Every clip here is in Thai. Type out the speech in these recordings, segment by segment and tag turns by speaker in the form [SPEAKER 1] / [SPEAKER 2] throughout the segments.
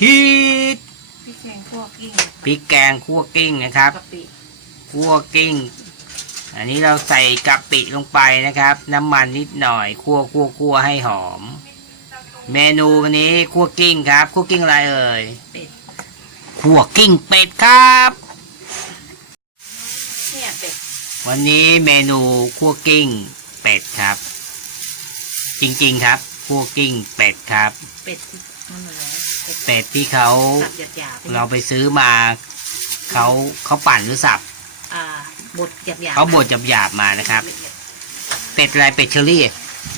[SPEAKER 1] ทิตย์
[SPEAKER 2] พี่แกงพวกกิ้ง
[SPEAKER 1] พริกแกงคั่วกิ้งนะครับ
[SPEAKER 2] กะปิ
[SPEAKER 1] คั่วกิ้ง อันนี้เราใส่กะปิลงไปนะครับ น้ำมันนิดหน่อยคั่วคั่วคั่วให้หอม เมนูวันนี้คั่วกิ้งครับคั่วกิ้งอะไรเอ่ย
[SPEAKER 2] เป็ด
[SPEAKER 1] คั่วกิ้งเป็ดครับ
[SPEAKER 2] เนี่ยเป็ด
[SPEAKER 1] วันนี้เมนูคั่วกิ้งเป็ดครับ จริงๆครับคั่วกิ้งเป็ดครับ
[SPEAKER 2] เป็ดมัน เหมือนเป็ด
[SPEAKER 1] เป็ดที่เขา
[SPEAKER 2] สับหยาบๆ
[SPEAKER 1] เราไปซื้อมาเขาเขาปั่นหรือสับ
[SPEAKER 2] อ่าบดหยาบๆ
[SPEAKER 1] เขาบดหยาบๆมานะครับ เป็ดอะไรเป็ดเชอรี่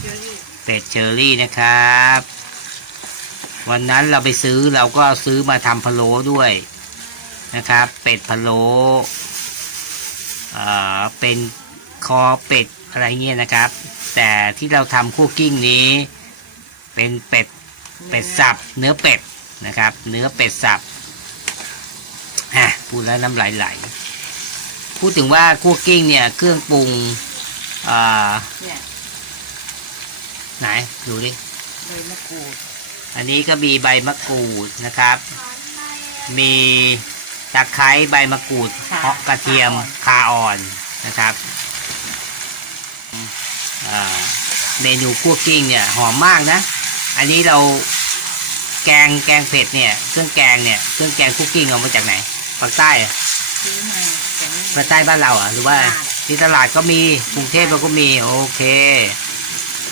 [SPEAKER 2] เชอรี่
[SPEAKER 1] เป็ดเชอรี่นะครับ วันนั้นเราไปซื้อเราก็ซื้อมาทำพะโล้ด้วยนะครับ เป็ดพะโล้เอ่อเป็นคอเป็ดอะไรเงี้ยนะครับ แต่ที่เราทำคั่วกิ้งนี้ เป็นเป็ด เป็ดสับ เนื้อเป็ดนะครับ เนื้อเป็ดสับฮะพูดแล้วน้ำลายไหลพูดถึงว่าคั่วกิ้งเนี่ยเครื่องปรุงเอ่อ
[SPEAKER 2] เนี่ย
[SPEAKER 1] ไหนดูดิ
[SPEAKER 2] ใบมะกรูด
[SPEAKER 1] อันนี้ก็มีใบมะกรูดนะครับ มีตะไคร้ใบมะกรูดเพาะกระเทียมคาอ่อนนะครับอ่าเมนูคั่วกิ้งเนี่ยหอมมากนะ อันนี้เราแกงแกงเผ็ดเนี่ยเครื่องแกงเนี่ยเครื่องแกงคั่วกิ้งเอามาจากไหนปากใต้เหรอ
[SPEAKER 2] ซื้อมาแต่ไม่
[SPEAKER 1] ปากใต้บ้านเราเหรอะหรือว่า
[SPEAKER 2] ตลาด
[SPEAKER 1] ที่ตลาดก็มีกรุงเทพเราก็มีโอเค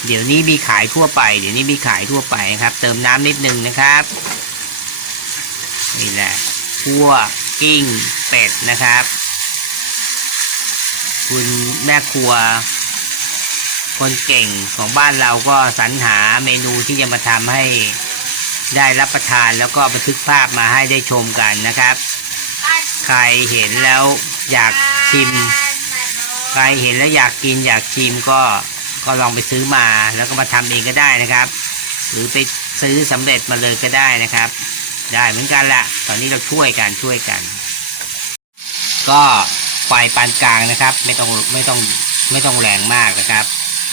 [SPEAKER 1] เดี๋ยวนี้มีขายทั่วไป เดี๋ยวนี้มีขายทั่วไปครับ เติมน้ำนิดนึงนะครับนี่แหละคั่วกิ้งเป็ดนะครับ คุณแม่ครัว คนเก่งของบ้านเราก็สรรหาเมนูที่จะมาทำให้ได้รับประทานแล้วก็บันทึกภาพมาให้ได้ชมกันนะครับ ใครเห็นแล้วอยากชิม ใครเห็นแล้วอยากกินอยากชิมก็ก็ลองไปซื้อมาแล้วก็มาทำเองก็ได้นะครับ หรือไปซื้อสำเร็จมาเลยก็ได้นะครับ ได้เหมือนกันละตอนนี้เราช่วยกันช่วยกัน ก็ไฟปานกลางนะครับ ไม่ต้องไม่ต้องไม่ต้องแรงมากนะครับ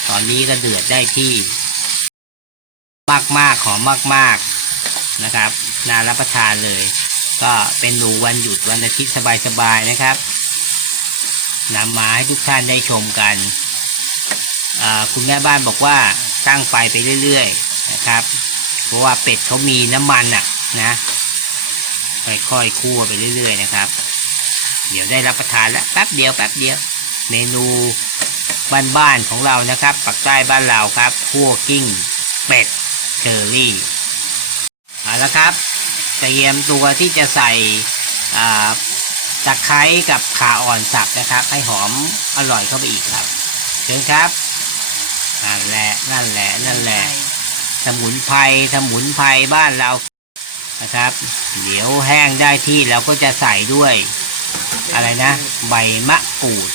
[SPEAKER 1] ตอนนี้ก็เดือดได้ที่ มากมากหอมมากมากๆนะครับน่ารับประทานเลย ก็เป็นดูวันหยุดวันอาทิตย์สบายๆนะครับนำมาให้ทุกท่านได้ชมกันคุณแม่บ้านบอกว่าตั้งไฟไปเรื่อยๆนะครับ เพราะว่าเป็ดเขามีน้ำมันอะนะค่อยๆคั่วไปเรื่อยๆนะครับ เดี๋ยวได้รับประทานแล้วแป๊บเดียวแป๊บเดียว เมนู บ้านๆของเรานะครับปักใต้บ้านเราครับคั่วกิ้งเป็ดเชอรี่เอาละครับเตรียมตัวที่จะใส่ตะไคร้กับขาอ่อนสับนะครับ ให้หอมอร่อยเข้าไปอีกครับเชิญครับนั่นแหละนั่นแหละนั่นแหละสมุนไพรสมุนไพรบ้านเรานะครับ เดี๋ยวแห้งได้ที่เราก็จะใส่ด้วย อะไรนะ ใบมะกรูด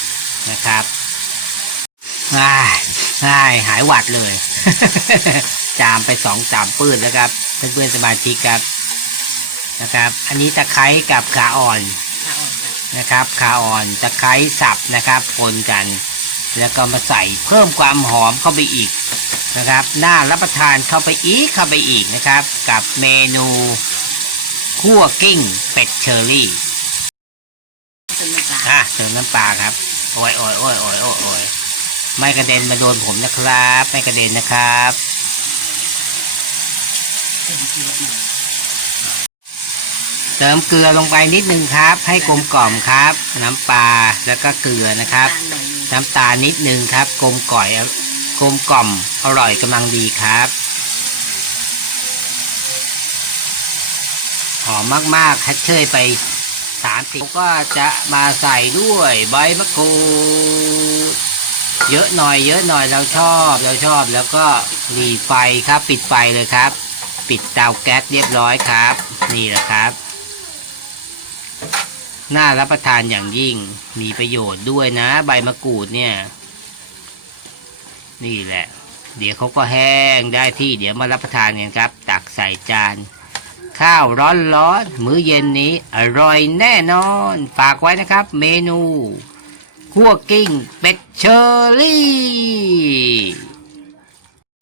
[SPEAKER 1] นะครับ ง่ายง่ายหายหวัดเลย จามไปสองจามปื้ดแล้วครับ เพื่อนๆสมาชิกครับนะครับ อันนี้ตะไคร้กับขาอ่อน
[SPEAKER 2] ขาอ่อนค่ะ
[SPEAKER 1] นะครับขาอ่อนตะไคร้สับนะครับคนกัน แล้วก็มาใส่เพิ่มความหอมเข้าไปอีกนะครับน่ารับประทานเข้าไปอีกเข้าไปอีกนะครับ กับเมนูคั่วกิ้งเป็ดเชอรี่
[SPEAKER 2] เป็นน้ำตาล
[SPEAKER 1] อะเติมน้ำปลาครับ โอ้ยโอ้ยโอ้ยโอ้ยโอ้ยโอ้ย ไม่กระเด็นมาโดนผมนะครับ ไม่กระเด็นนะครับ
[SPEAKER 2] เติ
[SPEAKER 1] มเกลือลงไปนิดนึงครับ ให้กลมกล่อมครับ น้ำปลาแล้วก็เกลือนะครับ น้ำตาลนิดนึงครับ กลมก่อยกลมกล่อมอร่อยกำลังดีครับหอมมากๆคัดเชยไปสามสิบก็จะมาใส่ด้วยใบมะกรูด เยอะหน่อย เยอะหน่อยเราชอบเราชอบแล้วก็หลีไฟครับ ปิดไฟเลยครับ ปิดเตาแก๊สเรียบร้อยครับ นี่แหละครับ น่ารับประทานอย่างยิ่งมีประโยชน์ด้วยนะ ใบมะกรูดเนี่ย นี่แหละ เดี๋ยวเขาก็แห้งได้ที่เดี๋ยวมารับประทานกันครับ ตักใส่จานข้าวร้อนร้อนๆมื้อเย็นนี้อร่อยแน่นอน ฝากไว้นะครับ เมนู คั่วกิ้งเป็ดเชอรี่